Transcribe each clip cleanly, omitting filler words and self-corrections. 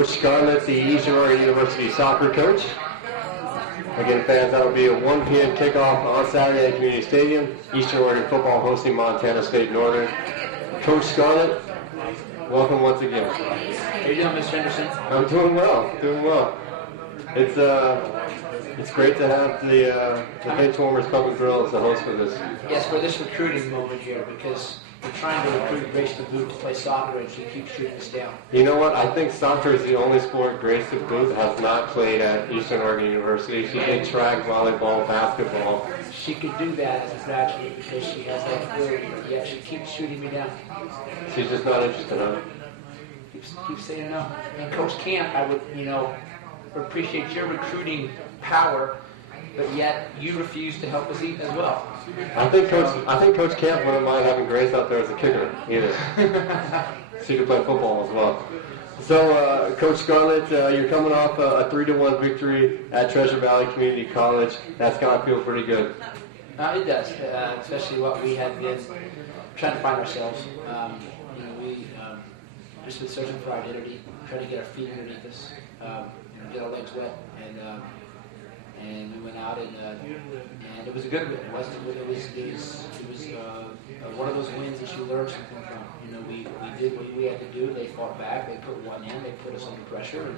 Coach Scarlett, the Eastern Oregon University soccer coach. Again, fans, that will be a 1 p.m. kickoff on Saturday at Community Stadium. Eastern Oregon football hosting Montana State Northern. Coach Scarlett, welcome once again. How you doing, Mr. Anderson? I'm doing well. It's great to have the Benchwarmers Pub and Grill as the host for this. Yes, for this recruiting moment here, because we're trying to recruit Grace the Boot to play soccer, and she keeps shooting us down. You know what? I think soccer is the only sport Grace the Boot has not played at Eastern Oregon University. She did track, volleyball, basketball. She could do that as a graduate because she has that ability, yet she keeps shooting me down. She's just not interested, huh? Keeps saying no. And Coach Camp, I would, appreciate your recruiting power, but yet you refuse to help us eat as well. I think Coach Camp wouldn't mind having Grace out there as a kicker either. She could play football as well. So, Coach Scarlett, you're coming off a 3-1 victory at Treasure Valley Community College. That's got to feel pretty good. It does, especially what we had been trying to find ourselves. We just been searching for identity, trying to get our feet underneath us, get our legs wet, and we went out and it was a good win. It was one of those wins that you learn something from. We did what we had to do. They fought back. They put one in. They put us under pressure. And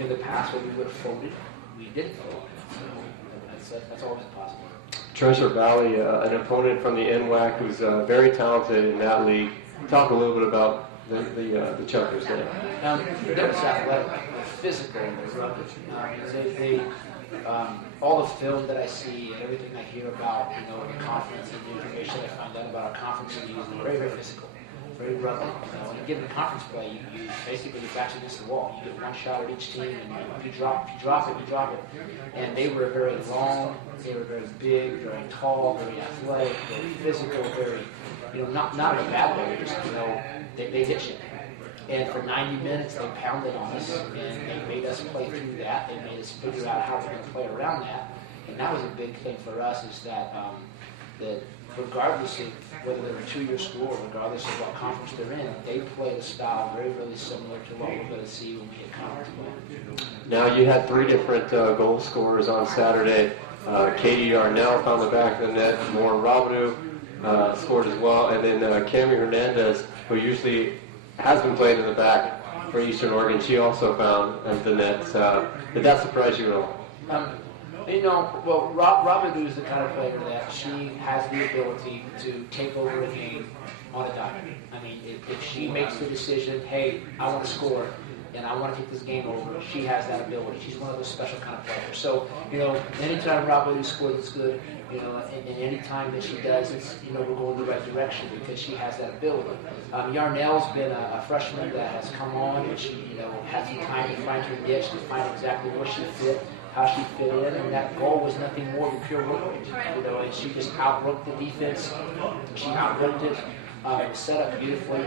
in the past, when we would have folded, we didn't fold. So that's always possible. Treasure Valley, an opponent from the NWAC who's very talented in that league. Talk a little bit about the Chuckers there. They're athletic, physical, and rugged. All the film that I see and everything I hear about, the conference and the information I find out about our conference is very, very physical, very rugged. When you get into conference play, you basically your back's against the wall. You get one shot at each team, and if you drop it. And they were very long, they were very big, very tall, very athletic, very physical, very, not in a bad way. Just they hit you. And for 90 minutes, they pounded on us, and they made us play through that. They made us figure out how we're going to play around that. And that was a big thing for us, is that regardless of whether they're a two-year school or regardless of what conference they're in, they play a style very, really similar to what we're going to see when we hit conference play. Now, you had three different goal scorers on Saturday. Katie Arnell found the back of the net. Lauren Robidoux scored as well. And then Cami Hernandez, who usually has been playing in the back for Eastern Oregon, she also found the net. Did that surprise you at all? Robidoux is the kind of player that she has the ability to take over a game on a dime. I mean, if she makes the decision, hey, I want to score, and I want to take this game over, she has that ability. She's one of those special kind of players. So, anytime Robidoux scores, it's good. And any time that she does, it's, we're going the right direction because she has that ability. Yarnell's been a freshman that has come on, and she, had some time to find her niche, to find exactly where she fit, how she fit in, and that goal was nothing more than pure work rate. And she just outworked the defense. She outworked it. It was set up beautifully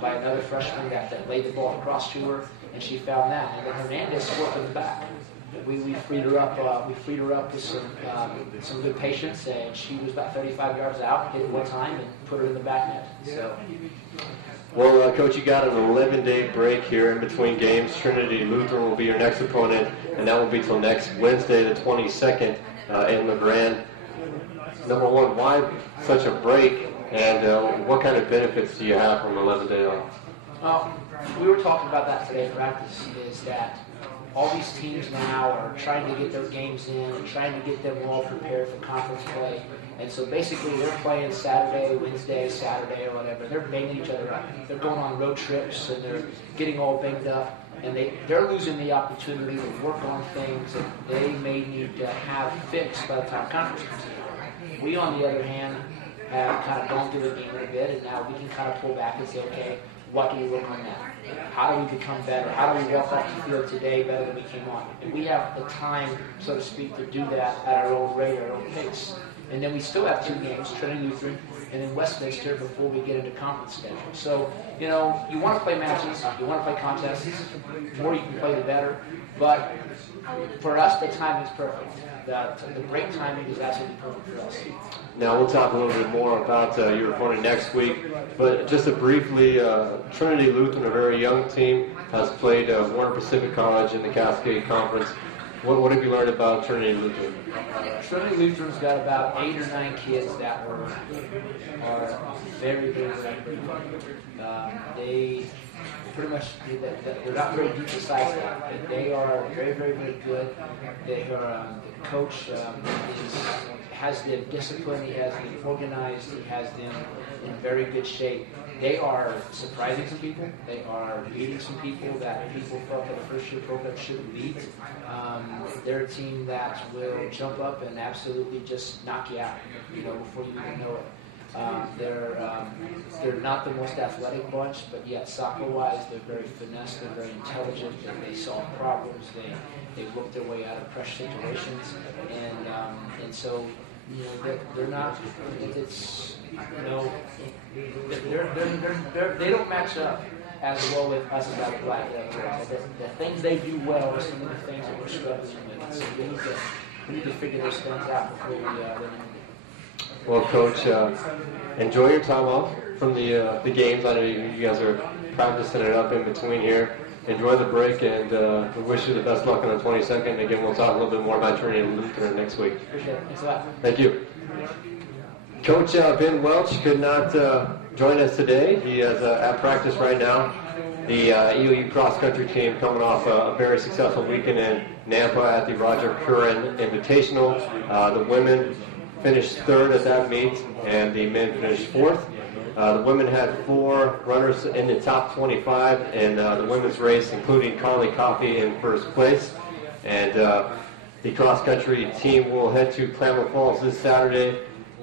by another freshman that laid the ball across to her, and she found that. And then Hernandez worked in the back. We freed her up. With some good patience, and she was about 35 yards out, hit it one time, and put her in the back net. So. Well, Coach, you got an 11-day break here in between games. Trinity Lutheran will be your next opponent, and that will be till next Wednesday, the 22nd, in LeGrand. Number one, why such a break, and what kind of benefits do you have from 11-day off? We were talking about that today in practice, is that all these teams now are trying to get their games in and trying to get them all prepared for conference play. And so basically they're playing Saturday, Wednesday, Saturday, or whatever. They're banging each other up. They're going on road trips, and they're getting all banged up. And they're losing the opportunity to work on things that they may need to have fixed by the time conference comes in. We, on the other hand, have kind of gone through the game a bit, and now we can kind of pull back and say, okay, what do we work on now? How do we become better? How do we walk off the field today better than we came on? And we have the time, so to speak, to do that at our own rate, our own pace. And then we still have two games, Trinity Lutheran and then Westminster before we get into conference schedule. So, you know, you want to play matches, you want to play contests. The more you can play, the better. But for us, the timing's perfect. The break timing is absolutely perfect for us. Now we'll talk a little bit more about your opponent next week, but just to briefly, Trinity Lutheran, a very young team, has played Warner Pacific College in the Cascade Conference. What have you learned about Trinity Lutheran? Trinity Lutheran's got about 8 or 9 kids that are very, very, very good. They pretty much, they're not very deep besides that, but they are very, very, very good. They are, the coach has them disciplined, he has them organized, he has them in very good shape. They are surprising some people. They are leading some people that people felt that a first-year program shouldn't lead. They're a team that will jump up and absolutely just knock you out, you know, before you even know it. They're not the most athletic bunch, but yet soccer-wise, they're very finesse. They're very intelligent. They solve problems. They work their way out of pressure situations, and so. You know, they're not. It's, you know, they don't match up as well with us as our black girls. The things they do well are some of the things that we're struggling with. So we need to figure those things out before we. Well, Coach, enjoy your time off from the games. I know you guys are practicing it up in between here. Enjoy the break, and we wish you the best luck on the 22nd. Again, we'll talk a little bit more about Trinity Lutheran next week. Appreciate it. Thanks a lot. Thank you. Coach Ben Welch could not join us today. He is at practice right now. The EOU cross-country team coming off a very successful weekend in Nampa at the Roger Curran Invitational. The women finished third at that meet, and the men finished fourth. The women had 4 runners in the top 25 in the women's race, including Carly Coffey in first place. And the cross-country team will head to Klamath Falls this Saturday,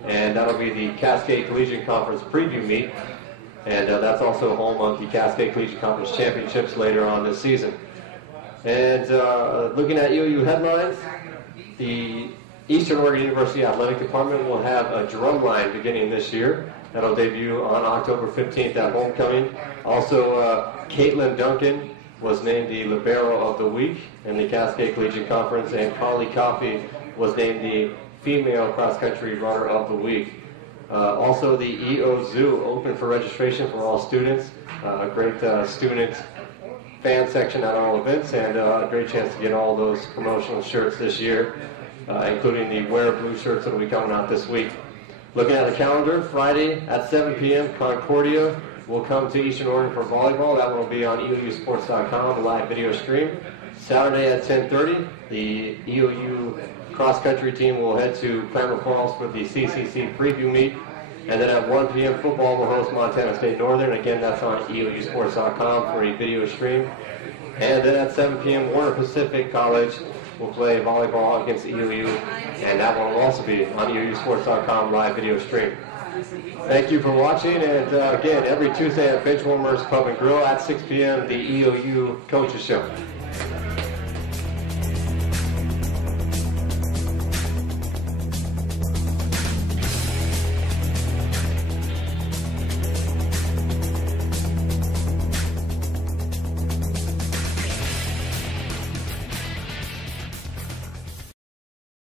and that'll be the Cascade Collegiate Conference preview meet. And that's also home of the Cascade Collegiate Conference Championships later on this season. And looking at EOU headlines, the Eastern Oregon University Athletic Department will have a drum line beginning this year. That'll debut on October 15th at homecoming. Also, Caitlin Duncan was named the Libero of the Week in the Cascade Collegiate Conference, and Carly Coffey was named the Female Cross-Country Runner of the Week. Also, the EO Zoo open for registration for all students. A great student fan section at all events, and a great chance to get all those promotional shirts this year, including the Wear Blue shirts that will be coming out this week. Looking at the calendar, Friday at 7 p.m., Concordia will come to Eastern Oregon for volleyball. That will be on EOUsports.com, live video stream. Saturday at 10:30, the EOU cross-country team will head to Klamath Falls for the CCC preview meet. And then at 1 p.m., football will host Montana State Northern. Again, that's on EOUsports.com for a video stream. And then at 7 p.m., Warner Pacific College will play volleyball against EOU, and that one will also be on EOUsports.com live video stream. Thank you for watching, and again, every Tuesday at Benchwarmers Pub and Grill at 6 p.m., the EOU Coaches Show.